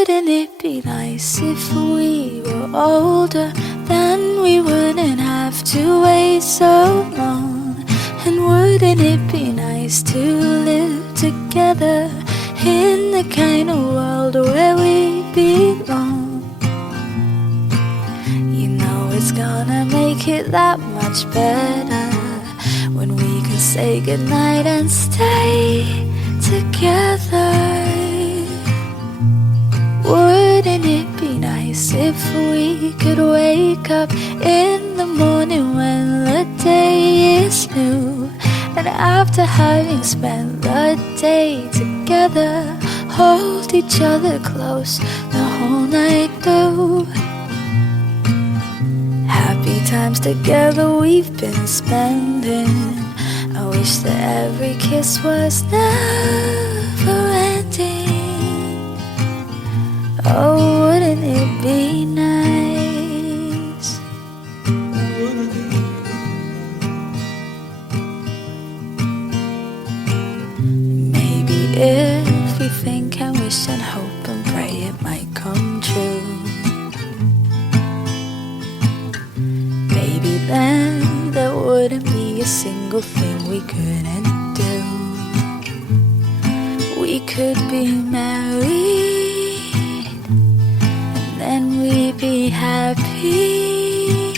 Wouldn't it be nice if we were older? Then we wouldn't have to wait so long. And wouldn't it be nice to live together in the kind of world where we belong? You know it's gonna make it that much better when we can say goodnight and stay together. Wouldn't it be nice if we could wake up in the morning when the day is new, and after having spent the day together, hold each other close the whole night through? Happy times together we've been spending. I wish that every kiss was never ending. Oh, wouldn't it be nice? Maybe if we think and wish and hope and pray, it might come true. Maybe then there wouldn't be a single thing we couldn't do. We could be married, then we'd be happy.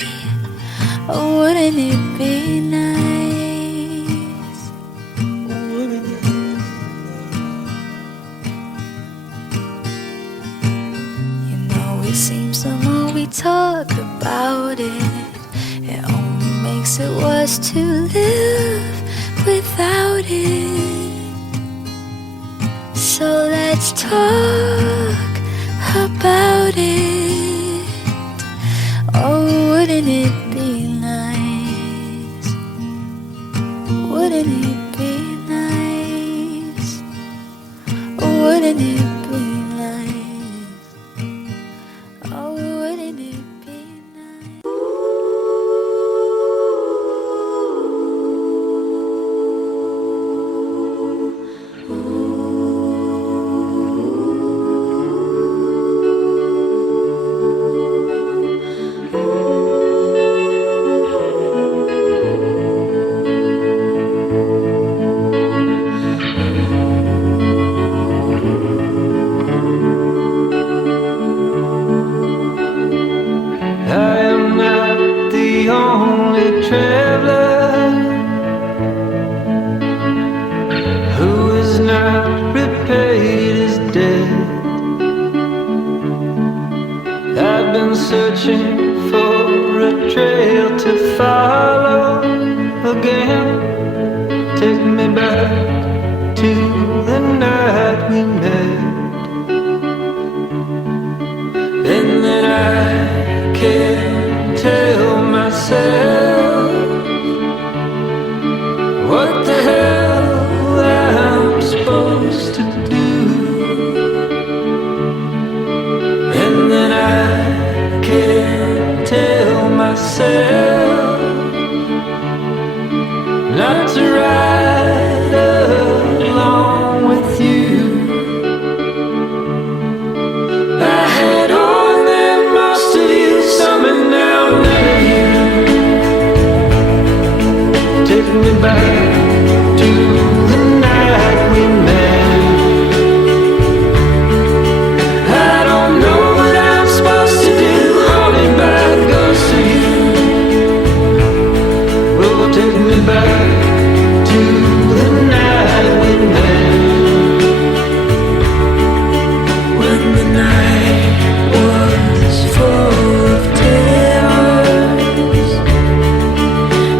Oh, wouldn't it be nice? You know it seems the more we talk about it, it only makes it worse to live without it. So let's talk about it. Oh, wouldn't it be nice? Wouldn't it be nice? Wouldn't it be nice? Oh, wouldn't it be nice?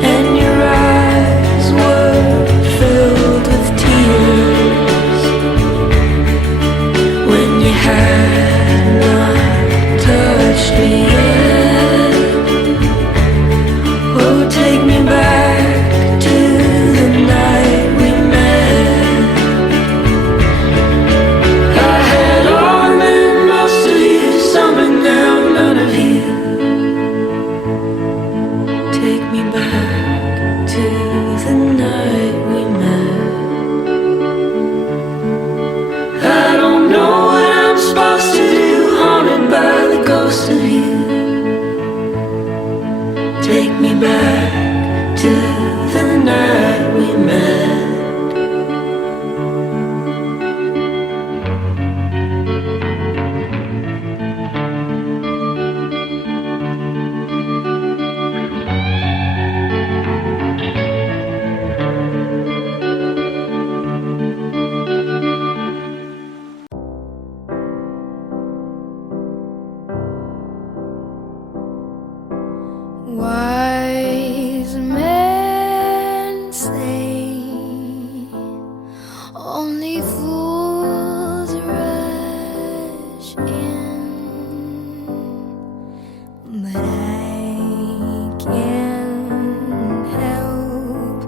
And your eyes were but I can't help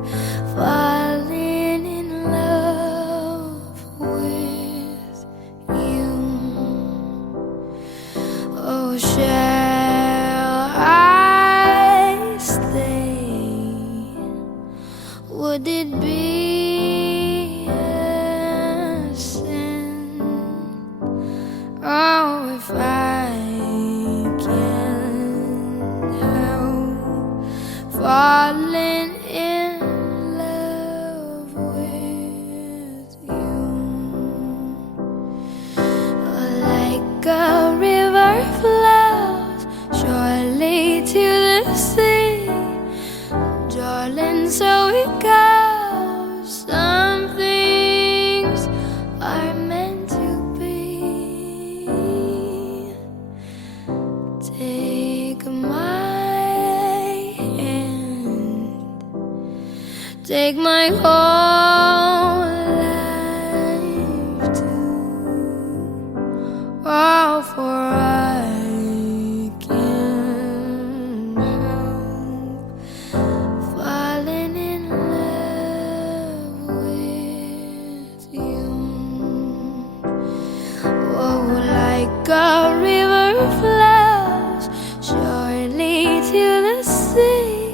falling in love with you. Oh, shall I stay? Would it be a sin? Oh, if I can't help falling in love with you. Like a river flows surely to the sea, darling, so it goes. Some things are meant to be. Take my hand, take my whole life too. Oh, for I can't help falling in love with you. Oh, like a river flows surely to the sea,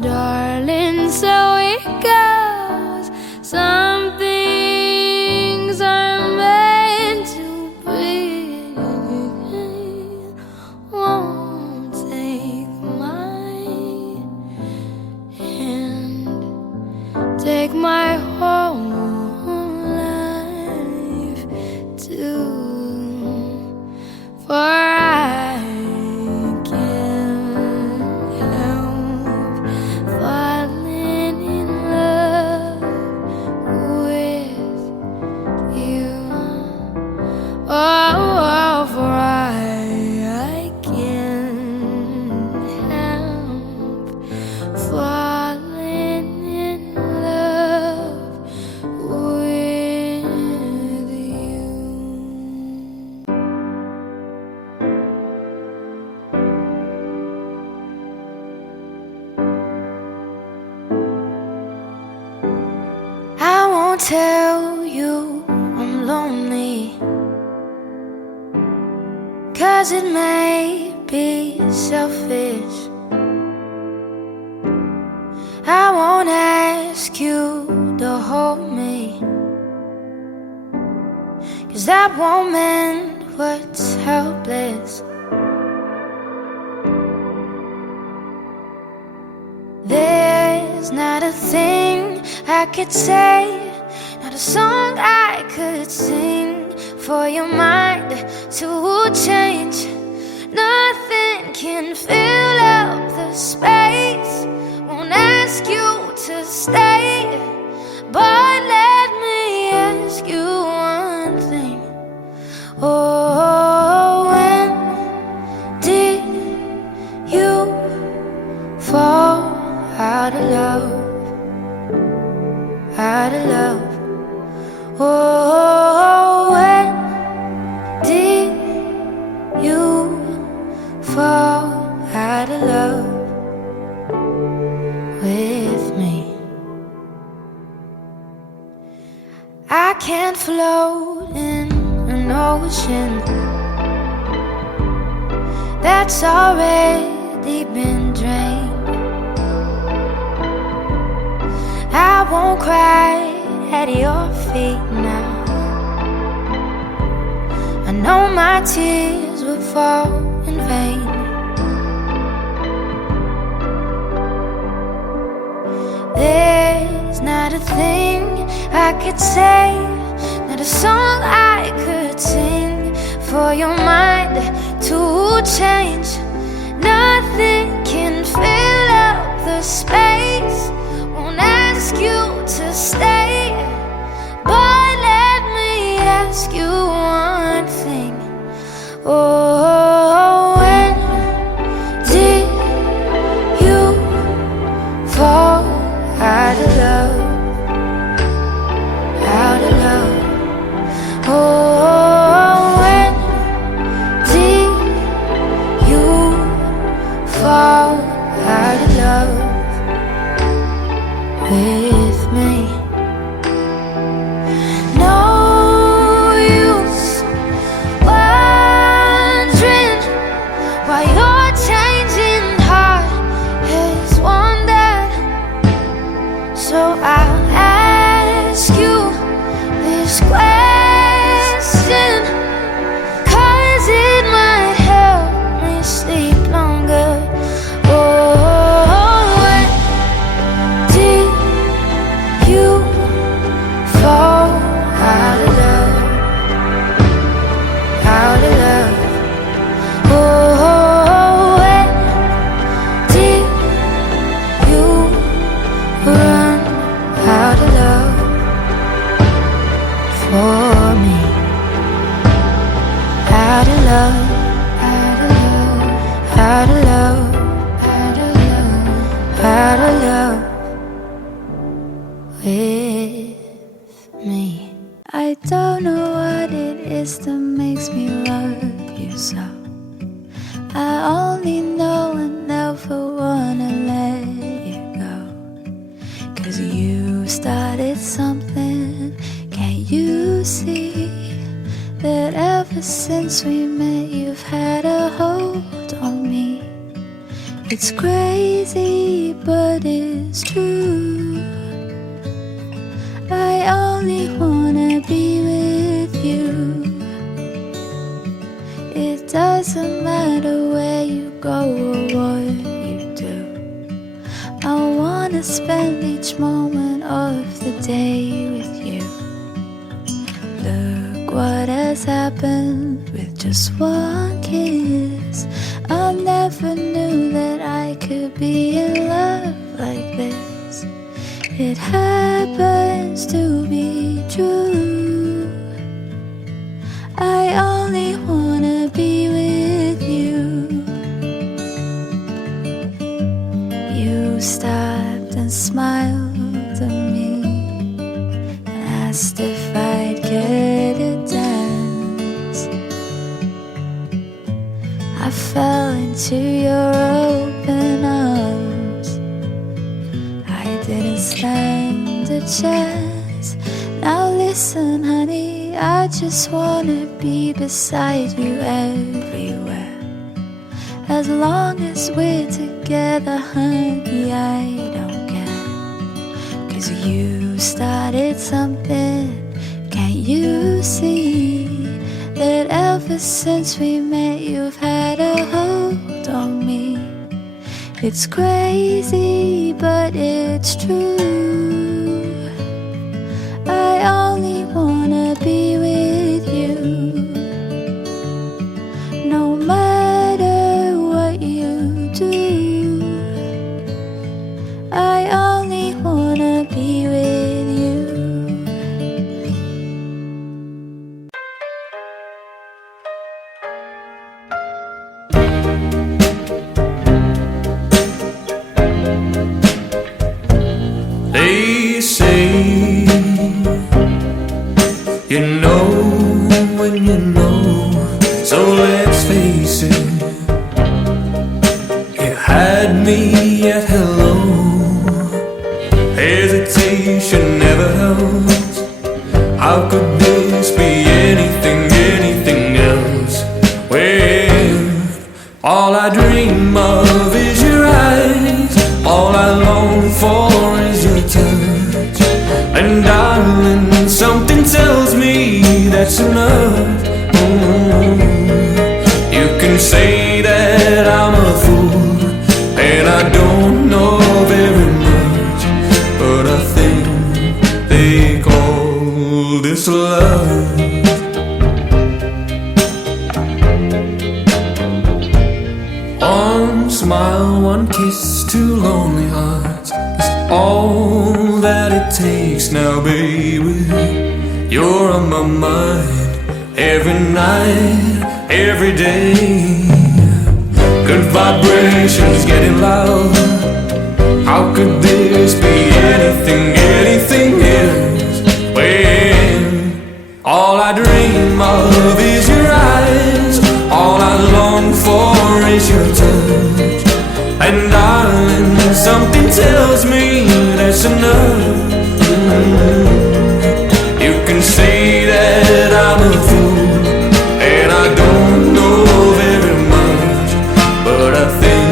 darling, so it goes. Some things are meant to be. Won't take my hand, take my whole life too, for I can't help falling in love with you. Oh, for I can't help falling in love with you. I won't tell you I'm lonely, 'cause it may be selfish. I won't ask you to hold me, 'cause that won't mend what's helpless. There's not a thing I could say, not a song I could sing for your mind to change. Nothing can fill up the space. Won't ask you to stay, but let me ask you one thing. Oh, when did you fall out of love? Out of love. Oh, when did you fall out of love with me? I can't float in an ocean that's already been drained. I won't cry at your feet now. I know my tears will fall in vain. There's not a thing I could say, not a song I could sing for your mind to change. Nothing can fill up the space. Won't ask you to stay, but let me ask you one thing. Oh, when did you fall out of love? Out of love. Oh, how to love, how to love, how to love, how to love, how to love with me. I don't know what it is that makes me love you so. I only know I never wanna let you go. 'Cause you started something, can't you see? That ever since we met you've had a hold on me. It's crazy but it's true. I only wanna be with you. It doesn't matter where you go or what you do. I wanna spend each moment of the day with you. Look what has happened with just one kiss. I never knew that I could be in love like this. It happens to be true. I only wanna be with you. You stopped and smiled at me and asked if I'd get a dance. I fell into your open arms. I didn't stand a chance. Now listen, honey, I just wanna be beside you everywhere. As long as we're together, honey, I don't care. 'Cause you started something, can't you see? That ever since we met you've had a hold on me. It's crazy but it's true. I only wanna be with you. No matter what you do, I only wanna be with you. They say you know when you know, so let's face it. You had me at hello. Hesitation never helps. How could this be anything else? Well, all I dream of is your eyes. All I long for is your touch. And darling, something tells me that's enough. You can say that I'm a fool and I don't know very much, but I think they call this love. One smile, one kiss, two lonely hearts is all that it takes now, baby. You're on my mind every night, every day. Good vibrations getting loud. How could this be anything else? When all I dream of is your eyes, all I long for is your touch. And darling, something tells me that's enough. You can say that I'm a fool and I don't know very much, but I think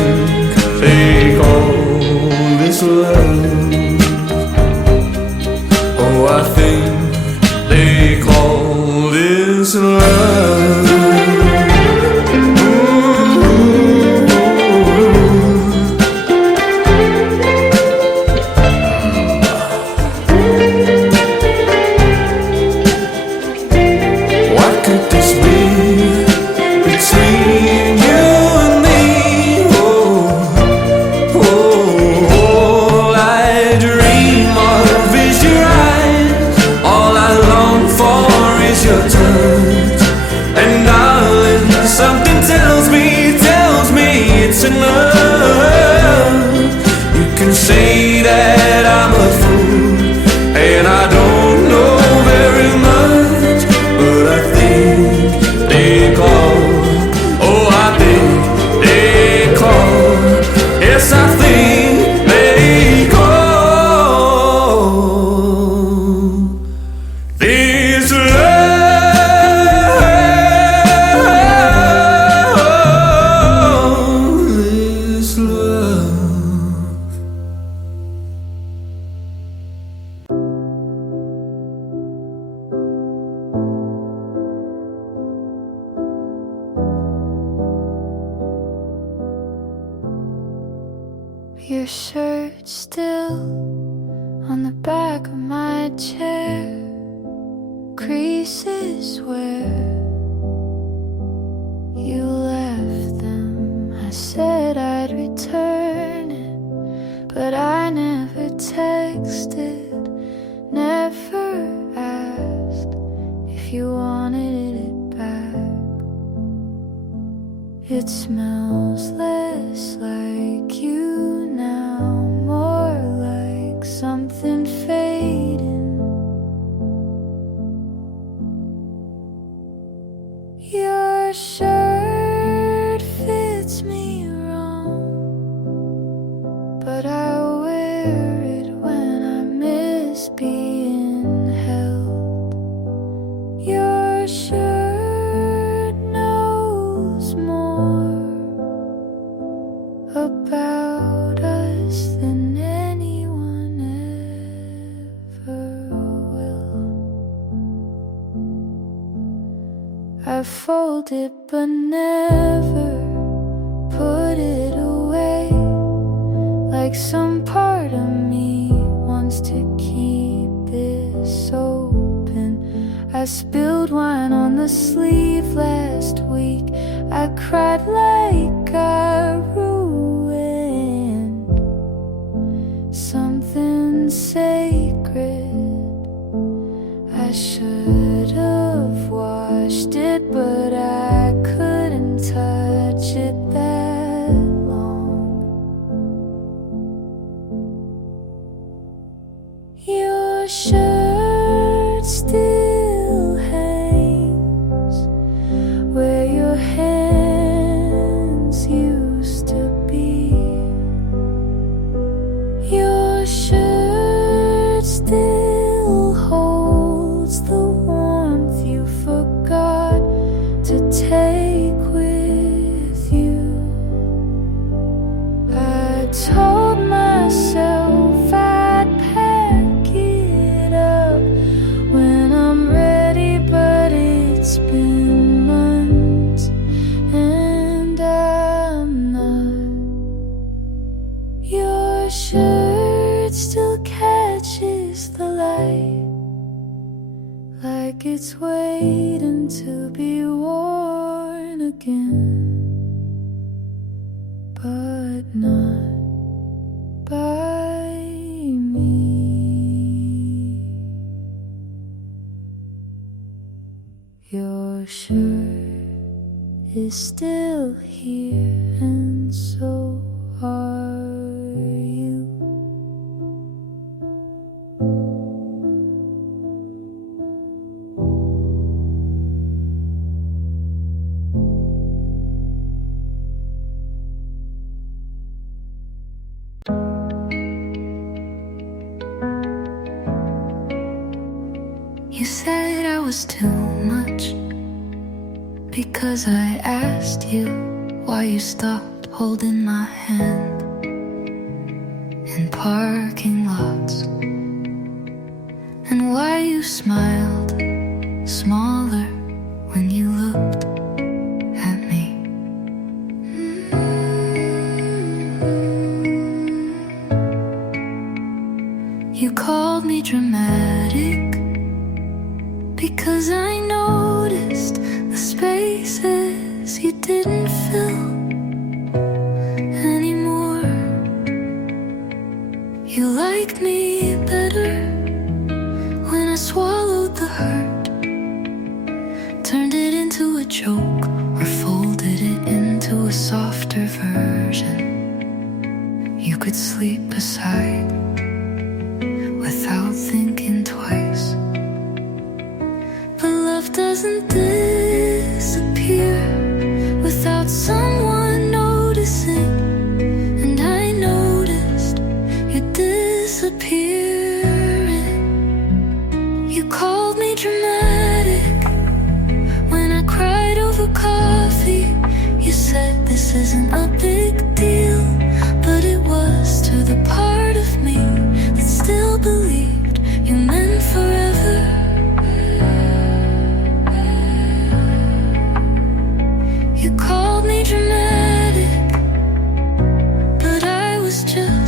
they call this love. Oh, I think they call this love. And Your shirt still on the back of my chair, creases where you left them. I said I'd return it, but I never texted, never asked if you wanted it back. It smells less like you now, more like something fading. Your shirt fits me wrong, but I wear it when I miss being held. Your shirt knows more about us than anyone ever will. I fold it but never put it away, like some part of me wants to keep this open. I spilled wine on the sleeve last week. I cried like I ruined something sacred. I should have washed it, but I couldn't touch it that long. Your shirt still hangs where your hands used to be. Your shirt still holds the warmth you forgot to take with you. I told myself I'd pack it up when I'm ready, but it's been months and I'm not. Your shirt still catches the light, like it's waiting to be worn again, but not by me. Your shirt is still here, and so are you. You said I was too much because I asked you why you stopped holding my hand in parking lots, and why you smiled smaller when you looked at me. You called me dramatic because I noticed the spaces you didn't fill anymore. You liked me better when I swallowed the hurt, turned it into a joke, or folded it into a softer version you could sleep beside without thinking twice. But love doesn't disappear without someone noticing, and I noticed you disappearing. You called me dramatic when I cried over coffee. You said this isn't a big deal, but it was to the part of me that still believed you meant forever. You called me dramatic, but I was just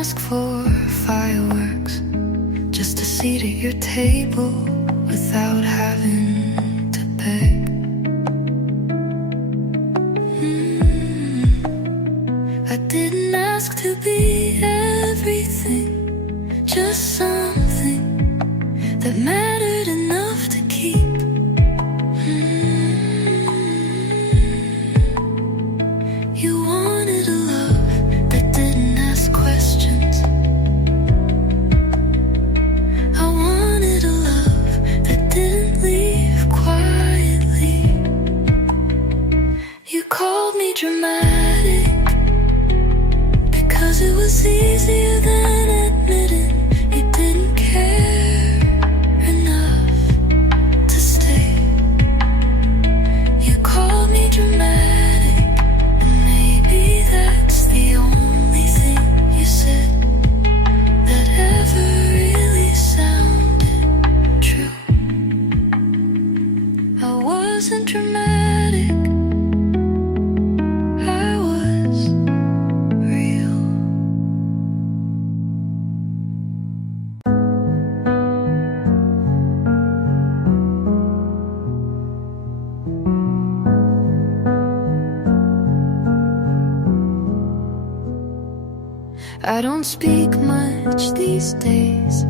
ask for fireworks, just a seat at your table without having to beg. I didn't ask to be everything, just something that mattered enough to keep. You wanted a love that didn't ask questions. I wanted a love that didn't leave quietly. You called me dramatic because it was easier than admitting you didn't care enough to stay. You called me dramatic, and maybe that's the only thing you said that ever really sounded true. I wasn't dramatic, I was real. I don't speak much these days.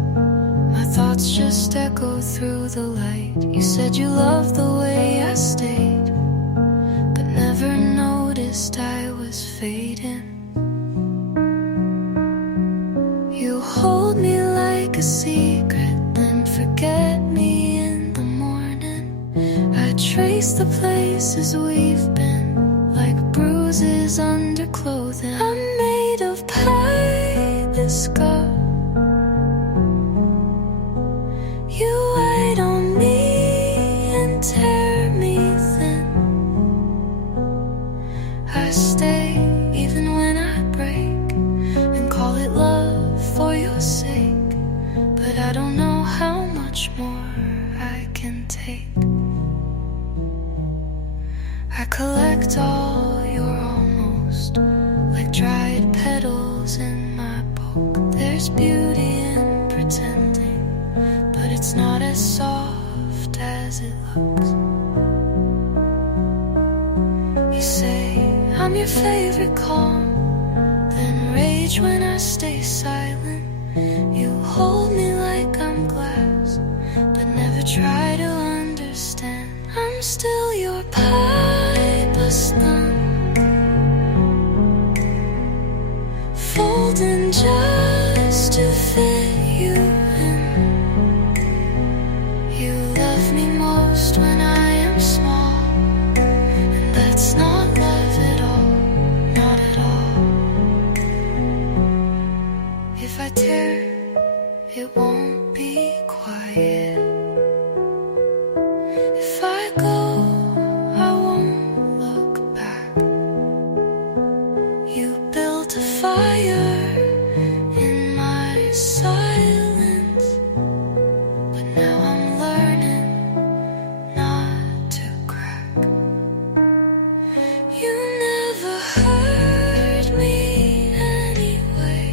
My thoughts just echo through the light. You said you loved the way I stayed, but never noticed I was fading. You hold me like a secret, then forget me in the morning. I trace the places we've been, like bruises under clothing. I'm made of pie, this scar. You wait on me and tear me thin. I stay even when I break and call it love for your sake, but I don't know how much more I can take. I collect all your almost, like dried petals in my book. There's beauty in pretending, but it's not as soft as it looks. You say I'm your favorite calm, then rage when I stay silent. You hold me like I'm glass, but never try to understand. I'm still your pipe aslant, folding just to fit you in. You love me most when I am small, and that's not love at all, not at all. If I tear, it won't be quiet. If I go, I won't look back. You built a fire in my silence, but now I'm learning not to crack. You never hurt me anyway.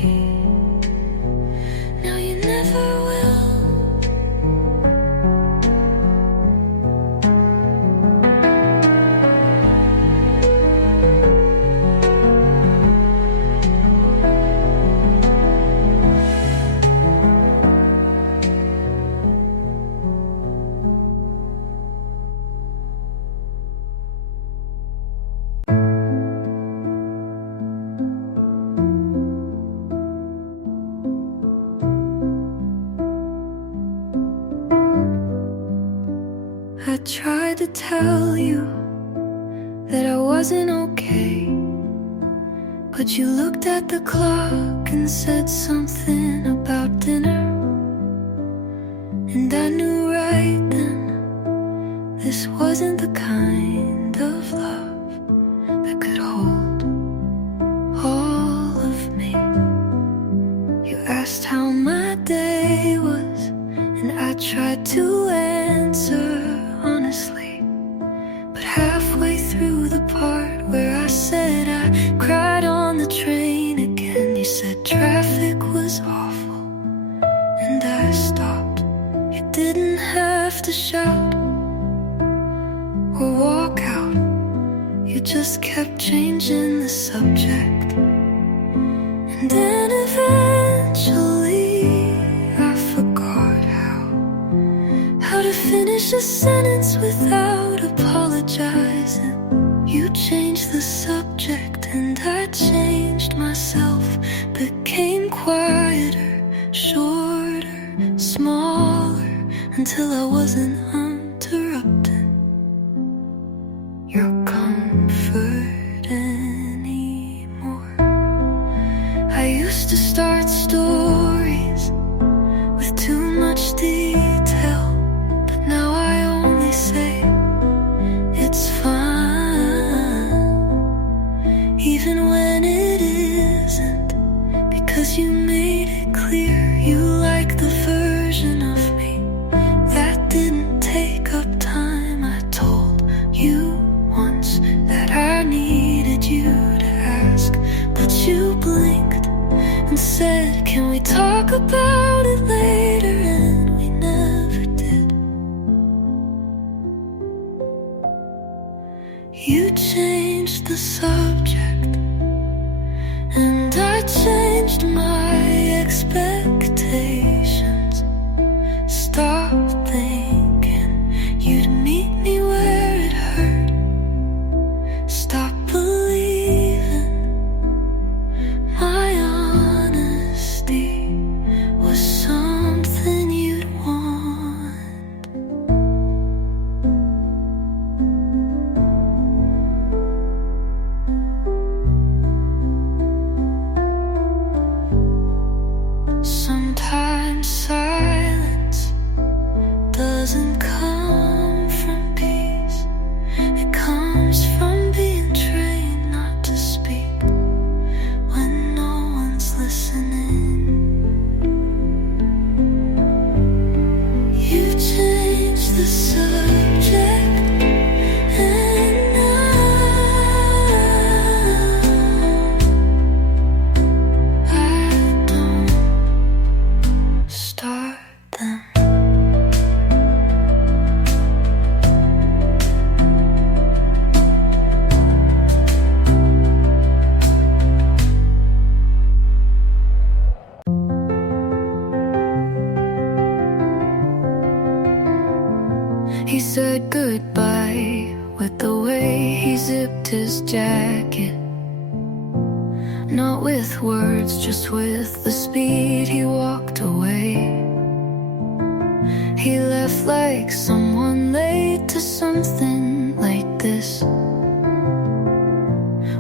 Now you never will. I tried to tell you that I wasn't okay, but you looked at the clock and said something about dinner. And I knew right then this wasn't the kind of love that could hold all of me. You asked how my day was, and I tried to answer honestly, but halfway through the part where I said I cried on the train again, you said traffic was awful, and I stopped. You didn't have to shout or walk out. You just kept changing the subject. And then eventually I forgot how to finish a sentence without apologizing. You changed the subject and I changed myself. Became quieter, shorter, smaller, until I wasn't interrupting your comfort anymore. I used to start stories with too much detail, but now I only say it's fine, even when it isn't, because you made it clear you like the version of me that didn't take up time. I told you once that I needed you to ask, but you blinked and said, can we talk about it later? And we never did. You changed the subject, and I changed my expectations. Stopped thinking you'd meet me where it hurt. Stopped believing my honesty was something you'd want. Sometimes silence doesn't come from peace. It comes from being trained not to speak when no one's listening. You changed the subject, and now I don't start them. He said goodbye with the way he zipped his jacket. Not with words, just with the speed he walked away. He left like someone late to something like this.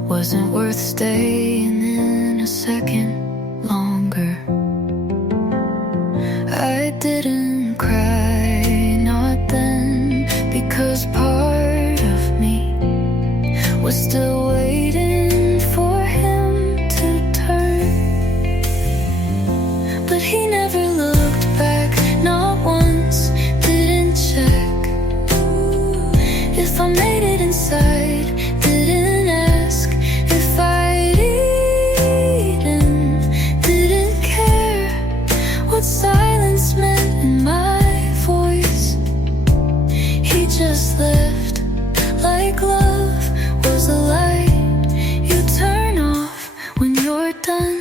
Wasn't worth staying in a second longer. I didn't cry, not then, because part of me was still waiting for him to turn. But he never looked back, not once, didn't check if I made it inside, didn't ask if I'd eaten, didn't care what silence meant in my voice. He just left like love was a light you turn off when you're done.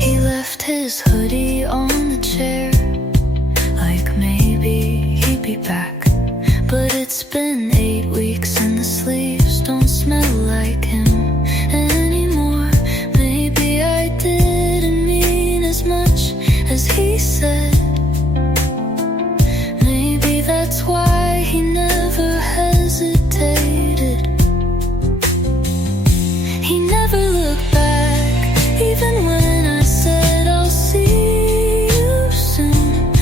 He left his hoodie on the chair, like maybe he'd be back. But it's been 8 weeks and the sleeves don't smell like him anymore. Maybe I didn't mean as much as he said. Maybe that's why he never hesitated. He never looked back, even when I said I'll see you soon,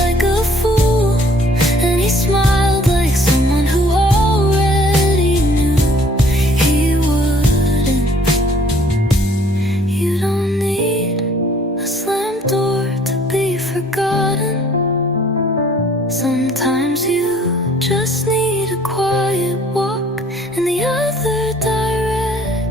like a fool. And he smiled like someone who already knew he wouldn't. You don't need a slam door to be forgotten. Sometimes you just need a quiet walk in the other direction.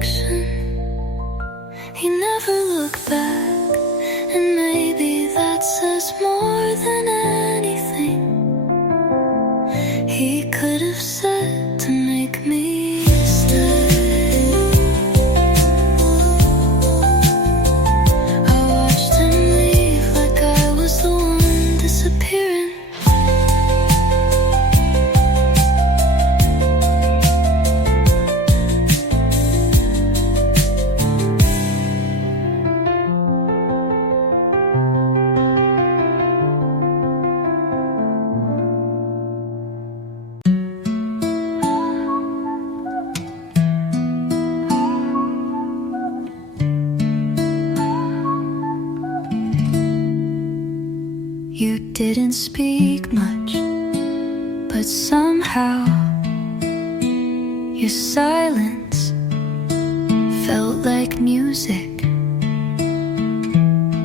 didn't speak much, but somehow your silence felt like music.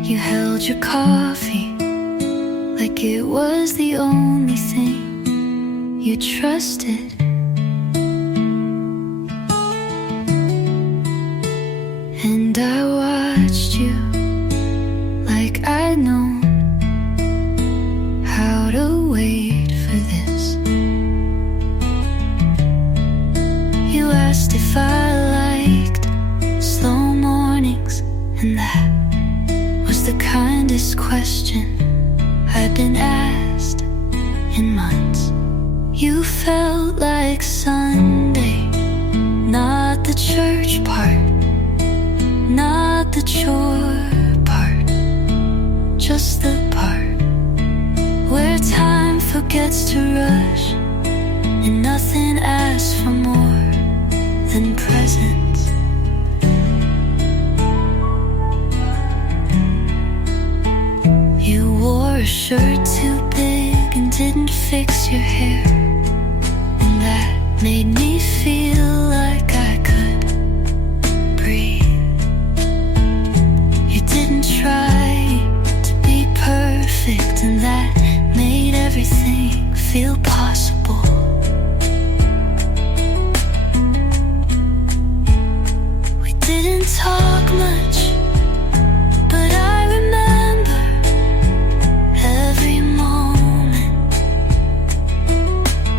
You held your coffee like it was the only thing you trusted. And I watched you like I'd known how to wait for this. You asked if I liked slow mornings, and that was the kindest question I'd been asked in months. You felt like Sunday, not the church part, not the chore part, just the part where time forgets to rush and nothing asks for more than presence. You wore a shirt too big and didn't fix your hair, and that made me feel like I could breathe. You didn't try to be perfect, and that made everything feel possible. We didn't talk much, but I remember every moment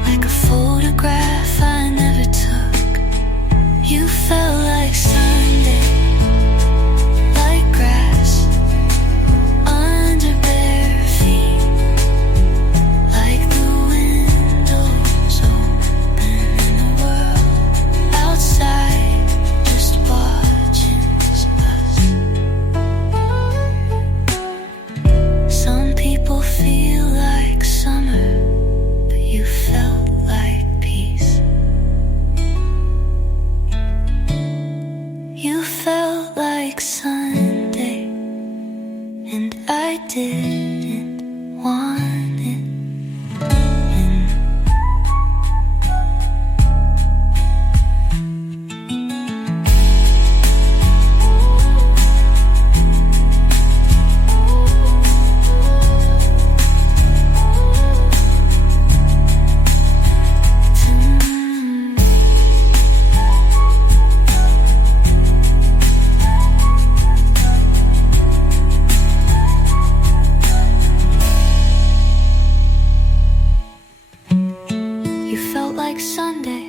like a photograph I never took. You felt like Sunday, like grass under bare feet, like the windows open and the world outside just watching us. Some people feel like summer, but you felt like peace. You felt like Sunday, and I didn't want it. You felt like Sunday,